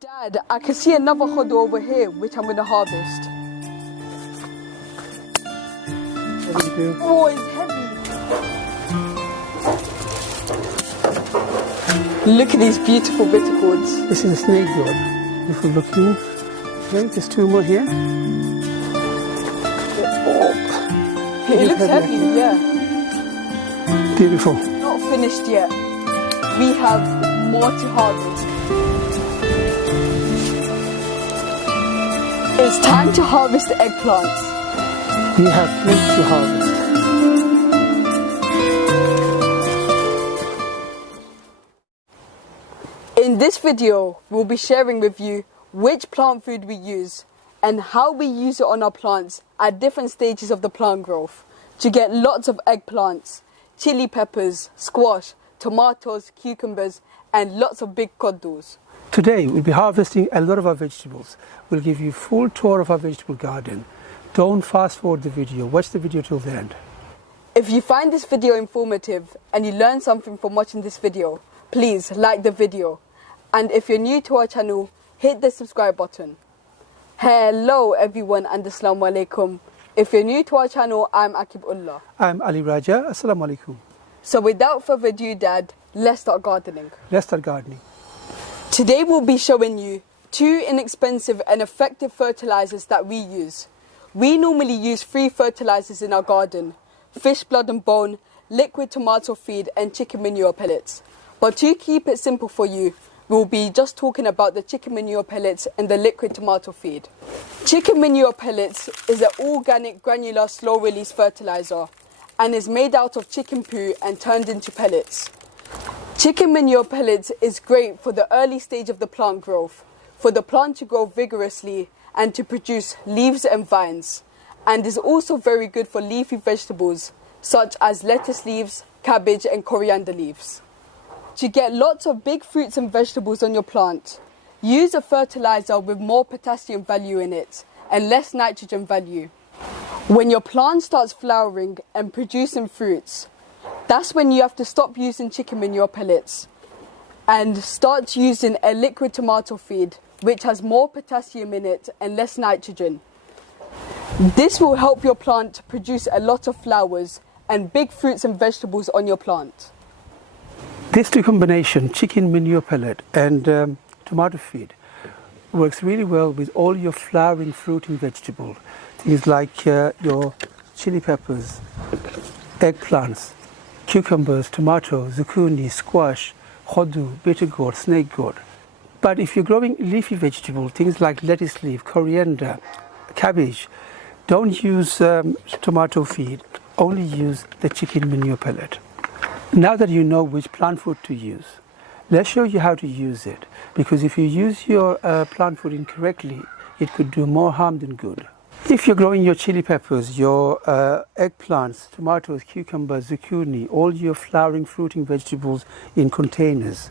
Dad, I can see another hodo over here, which I'm going to harvest. What do you do? Oh, it's heavy. Look at these beautiful bitter gourds. This is a snake gourd. Beautiful looking. Okay, there's two more here. Oh, It looks heavy, yeah. beautiful. Not finished yet. We have more to harvest. It's time to harvest the eggplants. We have plenty to harvest. In this video, we'll be sharing with you which plant food we use and how we use it on our plants at different stages of the plant growth to get lots of eggplants, chili peppers, squash, tomatoes, cucumbers, and lots of big koddus. Today we'll be harvesting a lot of our vegetables. We'll give you a full tour of our vegetable garden. Don't fast forward the video, watch the video till the end. If you find this video informative and you learn something from watching this video, please like the video. And if you're new to our channel, hit the subscribe button. Hello everyone and Assalamu alaikum. If you're new to our channel, I'm Akibullah. I'm Ali Raja. Assalamu alaikum. So without further ado, Dad, let's start gardening. Let's start gardening. Today we'll be showing you two inexpensive and effective fertilizers that we use. We normally use 3 fertilizers in our garden: fish blood and bone, liquid tomato feed and chicken manure pellets. But to keep it simple for you, we'll be just talking about the chicken manure pellets and the liquid tomato feed. Chicken manure pellets is an organic granular slow release fertilizer and is made out of chicken poo and turned into pellets. Chicken manure pellets is great for the early stage of the plant growth, for the plant to grow vigorously and to produce leaves and vines, and is also very good for leafy vegetables such as lettuce leaves, cabbage and coriander leaves. To get lots of big fruits and vegetables on your plant, use a fertilizer with more potassium value in it and less nitrogen value. When your plant starts flowering and producing fruits, that's when you have to stop using chicken manure pellets and start using a liquid tomato feed, which has more potassium in it and less nitrogen. This will help your plant produce a lot of flowers and big fruits and vegetables on your plant. This two combination, chicken manure pellet and tomato feed, works really well with all your flowering fruiting vegetables. Things like your chili peppers, eggplants, cucumbers, tomatoes, zucchini, squash, hodu, bitter gourd, snake gourd. But if you're growing leafy vegetables, things like lettuce leaf, coriander, cabbage, don't use tomato feed, only use the chicken manure pellet. Now that you know which plant food to use, let's show you how to use it, because if you use your plant food incorrectly, it could do more harm than good. If you're growing your chili peppers, your eggplants, tomatoes, cucumbers, zucchini, all your flowering fruiting vegetables in containers,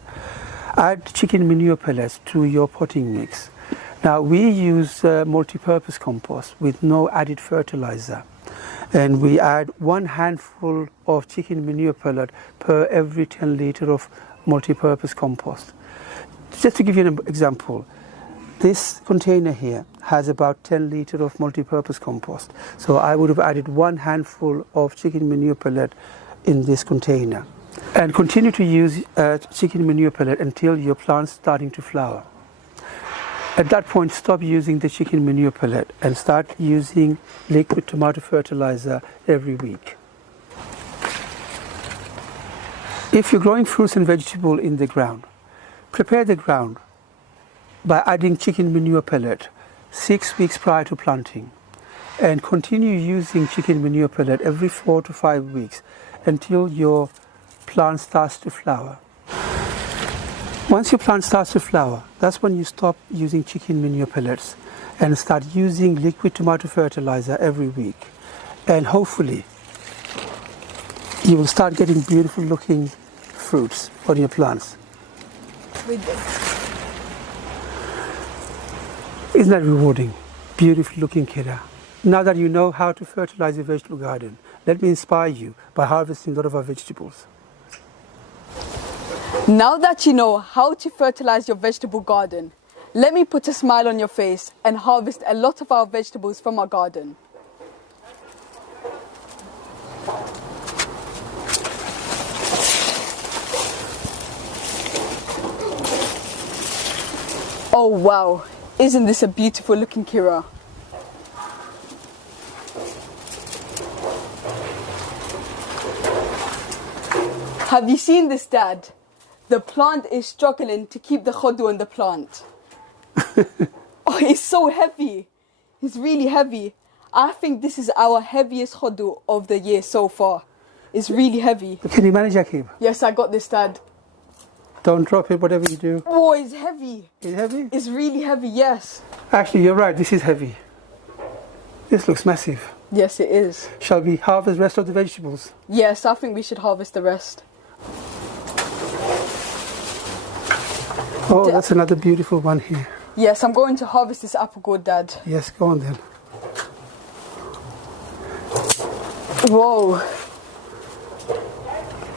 add chicken manure pellets to your potting mix. Now we use multi-purpose compost with no added fertilizer, and we add 1 handful of chicken manure pellet per every 10 litre of multi-purpose compost. Just to give you an example, this container here has about 10 litre of multi-purpose compost. So I would have added 1 handful of chicken manure pellet in this container. And continue to use chicken manure pellet until your plant's starting to flower. At that point, stop using the chicken manure pellet and start using liquid tomato fertilizer every week. If you're growing fruits and vegetables in the ground, prepare the ground by adding chicken manure pellet 6 weeks prior to planting, and continue using chicken manure pellet every 4 to 5 weeks until your plant starts to flower. Once your plant starts to flower, that's when you stop using chicken manure pellets and start using liquid tomato fertilizer every week. And hopefully you will start getting beautiful looking fruits on your plants. Isn't that rewarding? Beautiful looking kidda. Now that you know how to fertilize your vegetable garden, let me inspire you by harvesting a lot of our vegetables. Now that you know how to fertilize your vegetable garden, Let me put a smile on your face and harvest a lot of our vegetables from our garden. Oh wow, isn't this a beautiful looking Kira? Have you seen this, Dad? The plant is struggling to keep the khodu in the plant. Oh, it's so heavy. It's really heavy. I think this is our heaviest khodu of the year so far. It's really heavy. Can you manage, Akib? Yes, I got this, Dad. Don't drop it, whatever you do. Oh, it's heavy. Is it heavy? It's really heavy, yes. Actually, you're right, this is heavy. This looks massive. Yes, it is. Shall we harvest the rest of the vegetables? Yes, I think we should harvest the rest. Oh, that's another beautiful one here. Yes, I'm going to harvest this apple gourd, Dad. Yes, go on then. Whoa.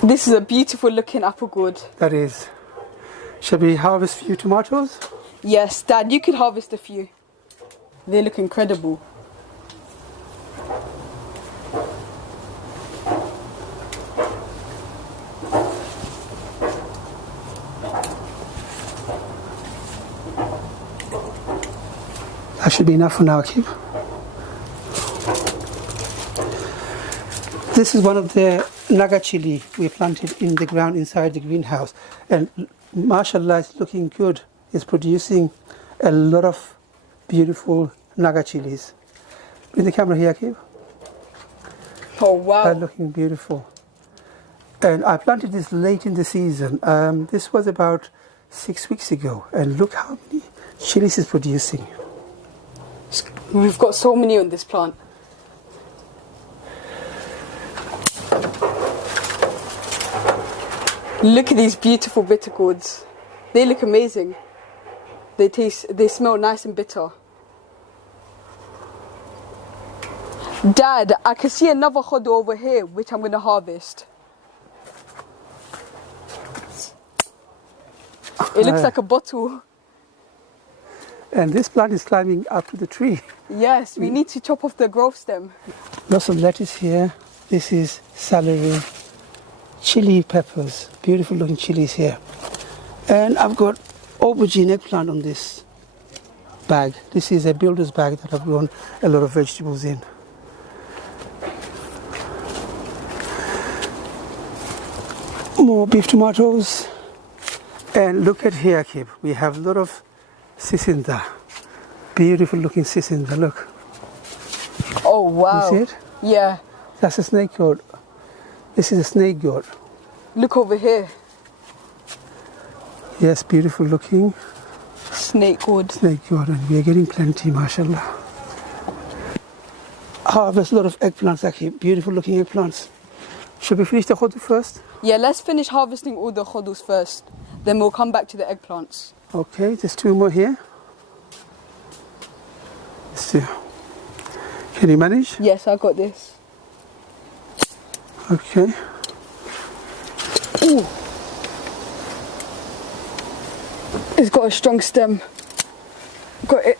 This is a beautiful looking apple gourd. That is. Shall we harvest a few tomatoes? Yes, Dad, you could harvest a few. They look incredible. That should be enough for now, Akib. This is one of the naga chili we planted in the ground inside the greenhouse. And mashallah, it's looking good. It's producing a lot of beautiful naga chilies. Bring the camera here, Akib. Oh, wow. They're looking beautiful. And I planted this late in the season. This was about 6 weeks ago. And look how many chilies it's producing. We've got so many on this plant. Look at these beautiful bitter gourds. They look amazing. They smell nice and bitter. Dad, I can see another khodu over here, which I'm going to harvest. It looks like a bottle. And this plant is climbing up to the tree. Yes, we need to chop off the growth stem. Lots of lettuce here. This is celery, chili peppers, beautiful looking chilies here. And I've got aubergine eggplant on this bag. This is a builder's bag that I've grown a lot of vegetables in. More beef tomatoes. And look at here, Kib. We have a lot of sisinda. Beautiful looking sisinda, look. Oh, wow. You see it? Yeah. That's a snake gourd. This is a snake gourd. Look over here. Yes, beautiful looking. Snake gourd. Snake gourd, and we are getting plenty, mashallah. Harvest a lot of eggplants, actually. Beautiful looking eggplants. Should we finish the khodu first? Yeah, let's finish harvesting all the khodus first. Then we'll come back to the eggplants. Okay, there's 2 more here. Let's see. Can you manage? Yes, I got this. Okay. Ooh. It's got a strong stem. Got it.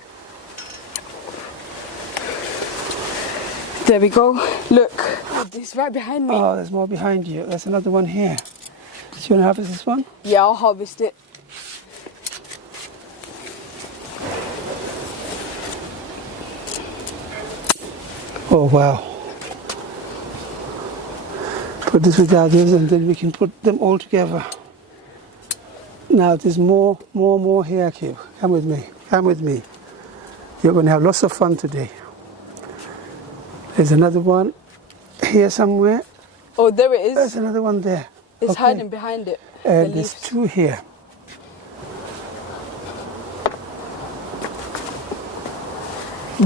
There we go. Look. Oh, it's right behind me. Oh, there's more behind you. There's another one here. Do you want to harvest this one? Yeah, I'll harvest it. Oh, wow. Put this with the others and then we can put them all together. Now there's more here, Kib. Come with me. Come with me. You're going to have lots of fun today. There's another one here somewhere. Oh, there it is. There's another one there. It's Okay. hiding behind it. And the there's leaves. 2 here.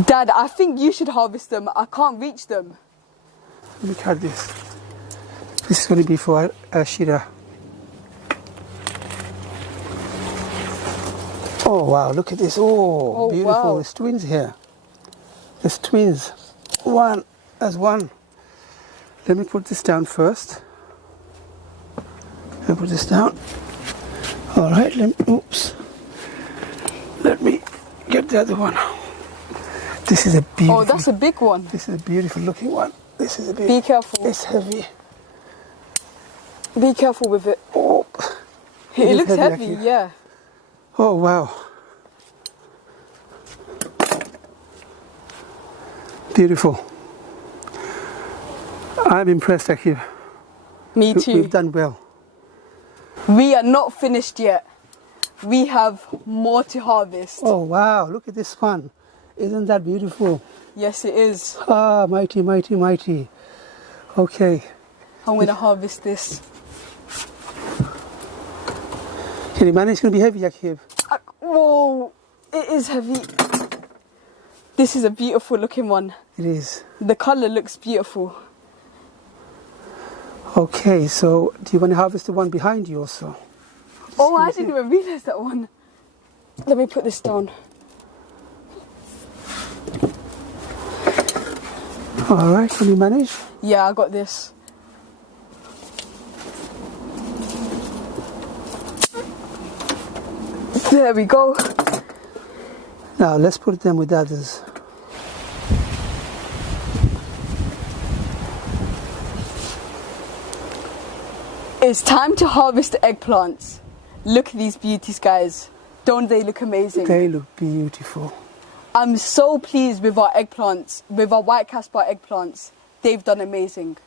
Dad, I think you should harvest them. I can't reach them. Look at this. This is going to be for Shira. Oh wow, look at this. Oh, beautiful. Wow. There's twins here. There's twins. There's one. Let me put this down first. Let me put this down. All right, oops. Let me get the other one. This is a beautiful... Oh, that's a big one. This is a beautiful looking one. This is a big... Be careful. It's heavy. Be careful with it. Oh. It looks heavy, actually. yeah. Oh, wow. Beautiful. I'm impressed, Akib. Me too. We've done well. We are not finished yet. We have more to harvest. Oh, wow. Look at this one. Isn't that beautiful? Yes, it is. Ah, mighty, mighty, mighty. Okay. I'm going to harvest this. Can you manage? It's going to be heavy, Akib. Whoa, it is heavy. This is a beautiful looking one. It is. The colour looks beautiful. Okay, so do you want to harvest the one behind you also? Oh, I didn't even realise that one. Let me put this down. All right, can you manage? Yeah, I got this. There we go. Now let's put them with the others. It's time to harvest the eggplants. Look at these beauties, guys. Don't they look amazing? They look beautiful. I'm so pleased with our eggplants, with our white Casper eggplants. They've done amazing.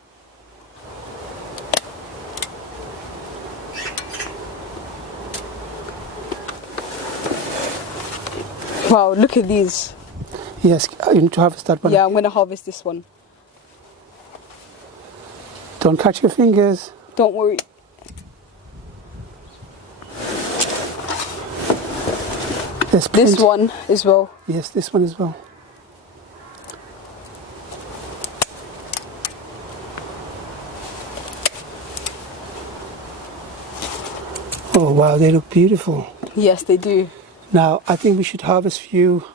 Wow, look at these. Yes, you need to harvest that one. Yeah, I'm going to harvest this one. Don't cut your fingers. Don't worry. There's This plenty. one as well. Yes, this one as well. Oh wow, they look beautiful. Yes, they do. Now I think we should harvest few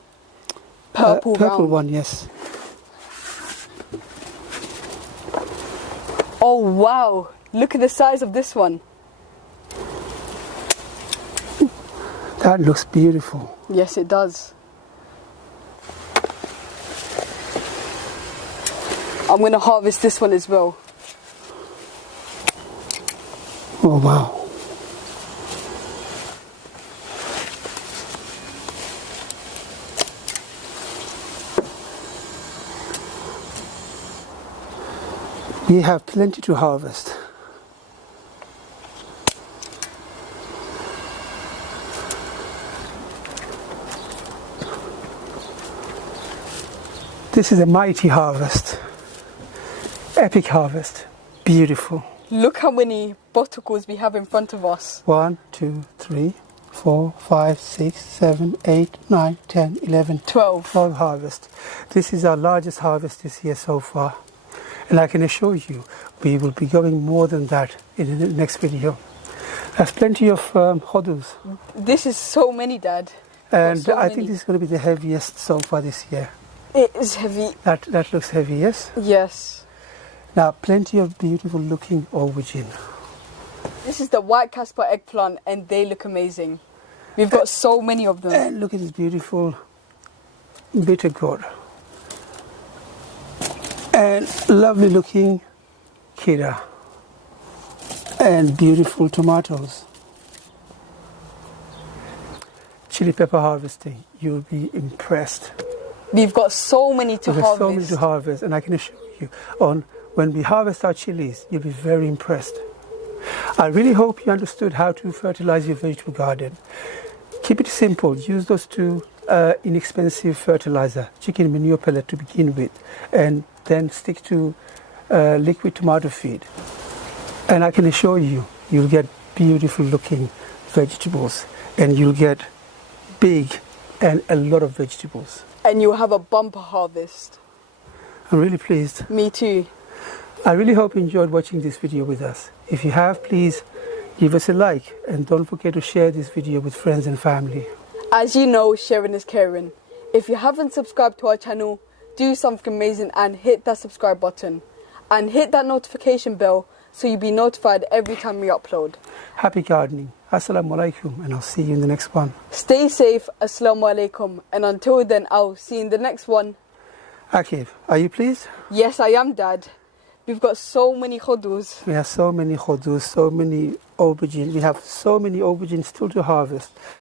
Purple round. one. Yes. Oh wow, look at the size of this one. That looks beautiful. Yes, it does. I'm going to harvest this one as well. Oh wow. We have plenty to harvest. This is a mighty harvest. Epic harvest. Beautiful. Look how many bottles we have in front of us. 1, 2, 3, 4, 5, 6, 7, 8, 9, 10, 11, 12. 12 harvest. This is our largest harvest this year so far. And I can assure you, we will be going more than that in the next video. There's plenty of hodus. This is so many, Dad. And so I many. think this is going to be the heaviest so far this year. It is heavy. That looks heavy, yes? Yes. Now, plenty of beautiful looking aubergine. This is the white Casper eggplant and they look amazing. We've got so many of them. And look at this beautiful bitter gourd. And lovely looking kidda. And beautiful tomatoes. Chili pepper harvesting. You'll be impressed. We've got so many to There's harvest. so many to harvest, and I can assure you, when we harvest our chilies, you'll be very impressed. I really hope you understood how to fertilize your vegetable garden. Keep it simple. Use those two inexpensive fertilizer, chicken manure pellet to begin with, and then stick to liquid tomato feed. And I can assure you, you'll get beautiful looking vegetables, and you'll get big and a lot of vegetables. And you'll have a bumper harvest. I'm really pleased. Me too. I really hope you enjoyed watching this video with us. If you have, please give us a like, and don't forget to share this video with friends and family. As you know, sharing is caring. If you haven't subscribed to our channel, do something amazing and hit that subscribe button. And hit that notification bell so you'll be notified every time we upload. Happy gardening. Assalamu alaikum, and I'll see you in the next one. Stay safe. Assalamu alaikum. And until then, I'll see you in the next one. Akif, are you pleased? Yes, I am, Dad. We've got so many khudus. We have so many khudus, so many aubergines. We have so many aubergines still to harvest.